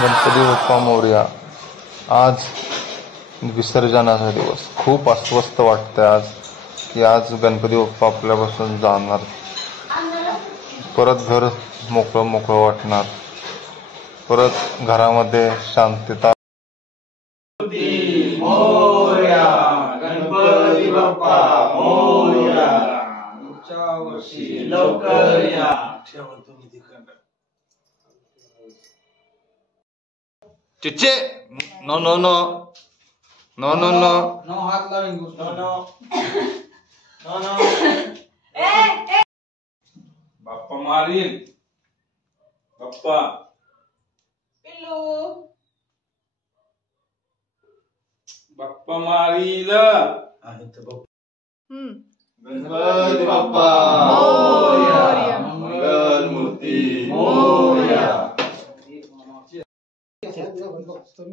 गणपती बाप्पा मोरया. आज विसर्जनाचा दिवस. खूप अस्वस्थ वाटतंय आज की आज गणपती बाप्पा आपल्यापासून जाणार. परत घर मोकळं मोकळं वाटणार. परत घरामध्ये शांतता. मोरया गणपती बाप्पा मोरया. पुढच्या वर्षी लवकर या. चिच्चे no no no no no no no हात लावून no no no no. Bappa मारील. बाप्पा पिल्लू बाप्पा मारील. गणपती बाप्पा मोरया. मंगल मूर्ती मोरया.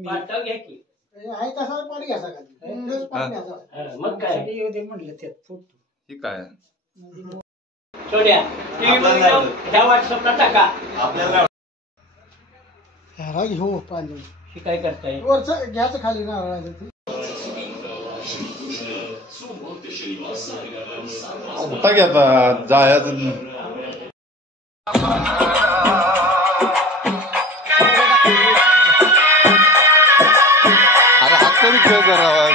पाठव घ्या की आहे तसा पाणी घ्यायचा खाली मग काय म्हटलं त्यात ठीक आहे. सोन्या त्या व्हॉट्सअपला टाका आपल्याला ह्याला घेऊ पाणी ही काय करताय वरचं घ्यायचं खाली नारळाचं ते कुठं घेता जायचं. अरे हात तरी खेळ करावा.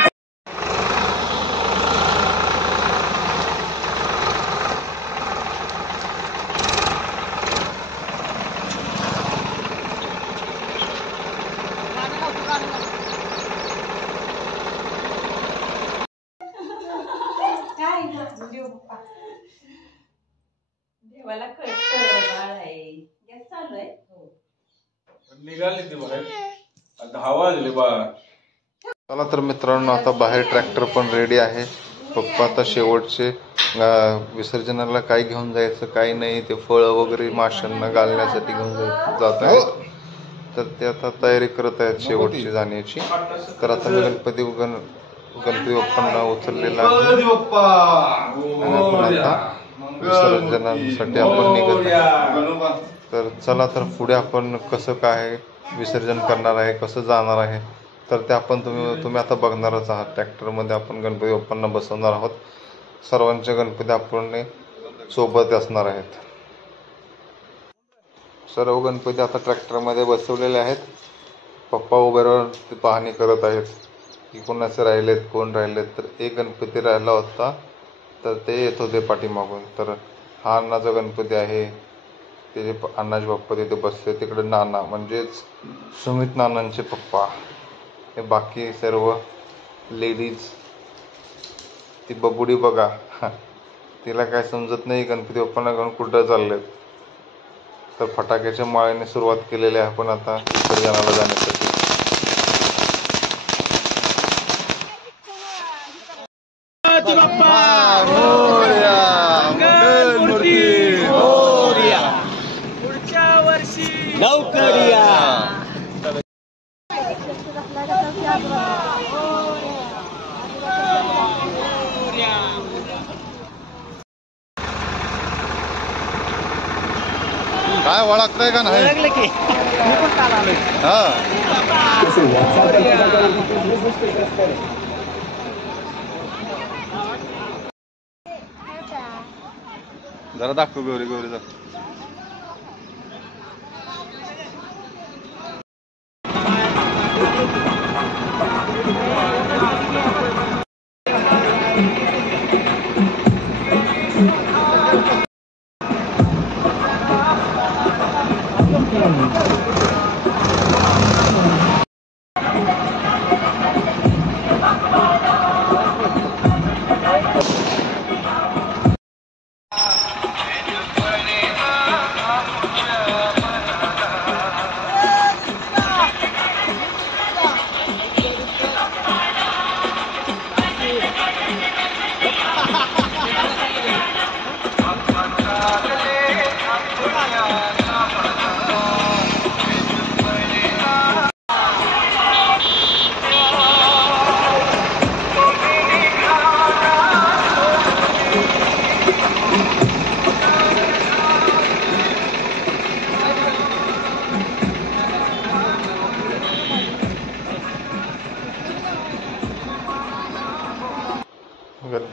देवाला कळतं बाळ आहे. गॅस चालू आहे. निघाली ती बाहेर 10 वाजले बा. चला तर मित्रांनो आता बाहेर ट्रॅक्टर पण रेडी आहे. पप्पा आता शेवटचे विसर्जनाला काय घेऊन जायचं काय नाही ते फळं वगैरे माशांना घालण्यासाठी घेऊन जात आहेत. तर ते आता तयारी करत आहेत शेवटची जाण्याची. तर आता मी गणपती बाप्पांना उचललेला आहे आणि आपण आता विसर्जनासाठी आपण निघत आहे. तर चला तर पुढे आपण कसं काय विसर्जन करणार आहे कसं जाणार आहे तर ते आपण तुम्ही आता बघणारच आहात. ट्रॅक्टरमध्ये आपण गणपती बाप्पांना बसवणार आहोत. सर्वांचे गणपती आपण सोबत असणार आहेत. सर्व गणपती आता ट्रॅक्टरमध्ये बसवलेले आहेत. पप्पा उभे राहून ते पाहणी करत आहेत की कोणाचे राहिलेत कोण राहिलेत. तर एक गणपती राहिला होता तर ते येत होते पाठीमागून. तर हा अण्णाचा गणपती आहे. ते अण्णाचे पप्पा तिथे बसले. तिकडे नाना म्हणजेच सुमित नानांचे पप्पा. हे बाकी सर्व लेडीज. ती बबुडी बघा तिला काय समजत नाही गणपती बाप्पांना घेऊन कुठं चाललेत. तर फटाक्याच्या माळेने सुरुवात केलेली आहे आपण आता विसर्जनाला जाण्यासाठी. पुढच्या वर्षी लवकर या. काय ओळखताय का नाही. हा जरा दाखव गौरी गौरी जा.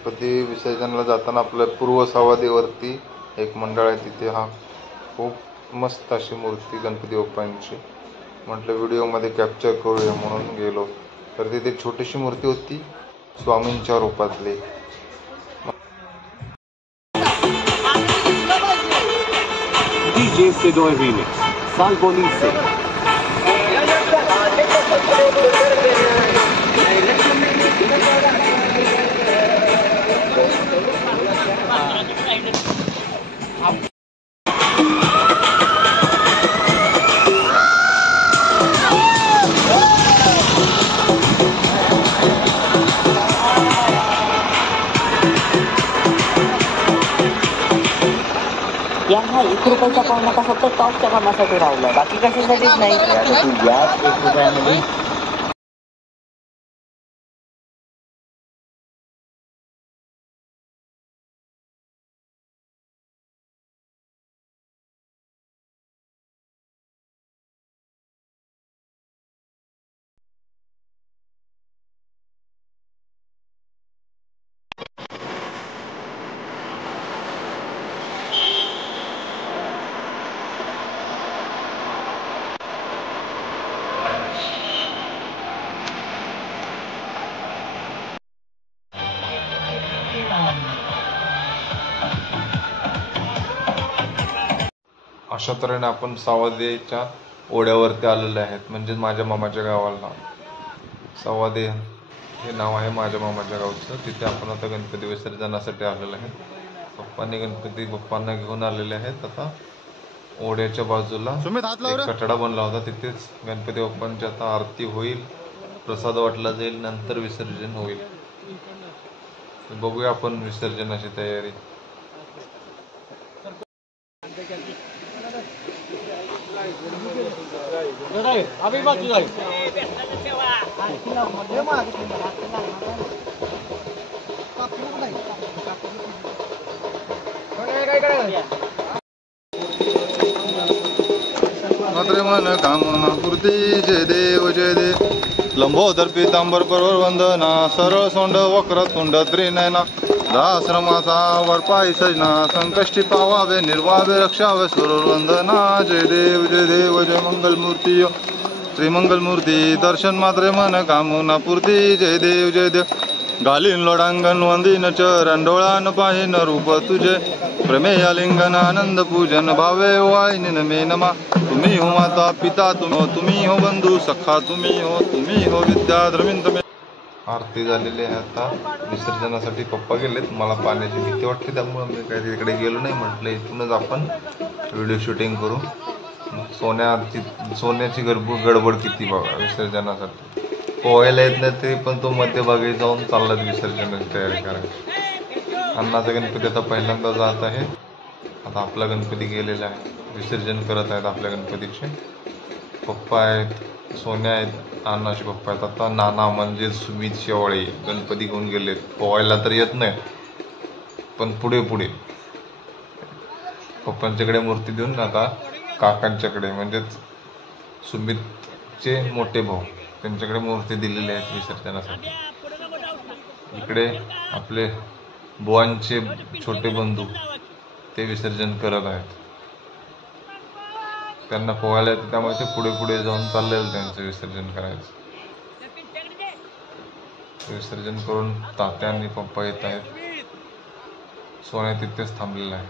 गणपती विसर्जनाला जाताना आपल्या पूर्व सावधीवरती एक मंडळ आहे, तिथे हा खूप मस्त अशी मूर्ती गणपती बाप्पांची म्हटलं व्हिडिओमध्ये कॅप्चर करूया म्हणून गेलो. तर तिथे एक छोटीशी मूर्ती होती स्वामींच्या रूपातली. DJ Sedoy Remix, Salbonise. यांना 1 रुपयाच्या पाहुण्याचा फक्त टॉपच्या कामासाठी राहिलं, बाकी कशासाठीच नाही. तू या 1 रुपयामध्ये अशा तऱ्हेने आपण सावदेच्या ओढ्यावरती आलेले आहेत, म्हणजे माझ्या मामाच्या गावाला. सावदे हे नाव आहे माझ्या मामाच्या गावचं. तिथे आपण आता गणपती विसर्जनासाठी आलेलो आहे. पप्पांनी गणपती बाप्पांना घेऊन आलेले आहेत. आता ओढ्याच्या बाजूला एक कठडा बनला होता, तिथेच गणपती बाप्पांची आता आरती होईल, प्रसाद वाटला जाईल, नंतर विसर्जन होईल. बघूया आपण विसर्जनाची तयारी. मात्र मन कामना पूर्ती जय देव जय देव. लंबोदर पीतांबर परवर वंदना, सरळ सोंड वक्रतुंड त्रिनयना, दाश्रमाचा वरपाई सजना, संकष्टी पावावे निर्वावे रक्षावे सुरळ वंदना. जय देव जय मंगल मूर्ती श्री मंगल मूर्ती. दर्शन मात्रे मन कामना पूर्ती जय देव. घालीन लोडांगण वंदीन चरण, डोळान पाहिन रूप तुझे, प्रमेय लिंगन आनंद पूजन, भावे वाहिनी मे नमा. तुम्ही हो माता पिता तुम्ही हो बंधू सखा, तुम्ही हो विद्या द्रविंद. आरती झालेली आहे. आता विसर्जनासाठी पप्पा गेलेत. मला पाण्याची भीती वाटते, त्यामुळे मी काही तिकडे गेलो नाही. म्हटलं इथूनच आपण व्हिडिओ शूटिंग करू. सोन्याची गडबड किती बघा विसर्जनासाठी. पोहायला येत नाही तरी पण तो मध्यभागी जाऊन चाललात विसर्जनाची तयारी करायला. अण्णाचा गणपती आता पहिल्यांदा जात आहे. आता आपला गणपती गेलेला आहे, विसर्जन करत आहेत आपल्या गणपतीचे. पप्पा आहेत, सोन्या आहेत, अण्णाचे पप्पा आहेत. आता नाना म्हणजे सुमित शेवाळे गणपती घेऊन गेलेत. पोहायला तर येत नाही, पण पुढे पप्पांच्याकडे मूर्ती देऊन आता काकांच्याकडे म्हणजेच सुमितचे मोठे भाऊ त्यांच्याकडे मूर्ती दिलेली आहेत विसर्जनासाठी. इकडे आपले बुवांचे छोटे बंधू ते विसर्जन करत आहेत. त्यांना पोहायला येतं त्यामुळे ते पुढे जाऊन चाललेलं त्यांचं विसर्जन करायचं. विसर्जन करून तात्या आणि पप्पा येत आहेत. सोन्या तिथेच थांबलेला आहे.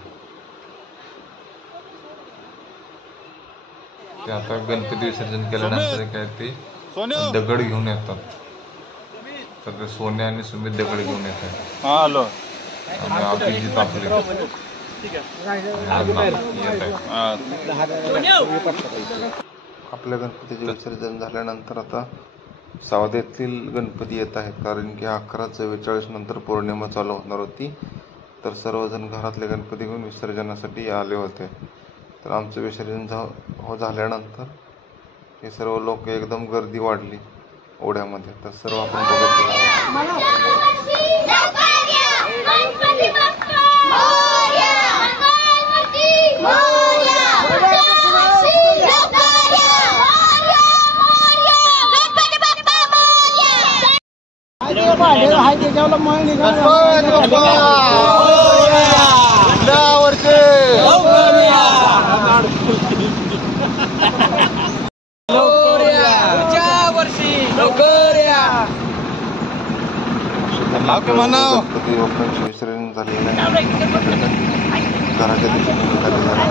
ते आता गणपती विसर्जन केल्यानंतर काय ते दगड घेऊन येतात. तर ते सोन्या आणि सुमित दगड घेऊन येत आहेत. आणि अभिजित आपले आपल्या गणपतीचे विसर्जन झाल्यानंतर आता सावदेतील गणपती येत आहेत, कारण की 11:44 नंतर पौर्णिमा चालू होणार होती. तर सर्वजण घरातले गणपती घेऊन विसर्जनासाठी आले होते. तर आमचं विसर्जन झाल्यानंतर हे सर्व लोक एकदम गर्दी वाढली ओढ्यामध्ये. तर सर्व आपण बघत ढेर आहे त्याच्यावर मळ गणपती बाप्पांचे विसर्जन झालेलं आहे. घराच्या दिशेने निघालेलं आहे.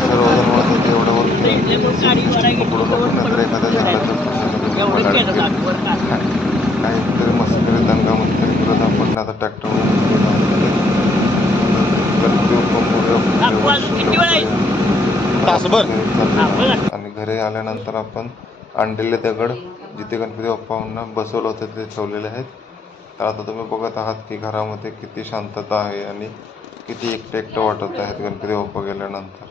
सर्वजण म्हणत होते एवढं वर पकडू नको नंतर एखाद्या झाडाचं काहीतरी मस्करी दंगा मस्करी करत आपण आता ट्रॅक्टरमध्ये आणि घरी आल्यानंतर आपण आणलेले दगड जिथे गणपती बाप्पांना बसवलं होतं ते ठेवलेले आहेत. तर आता तुम्ही बघत आहात की घरामध्ये किती शांतता आहे आणि किती एकटं एकटं वाटत आहेत गणपती बाप्पा गेल्यानंतर.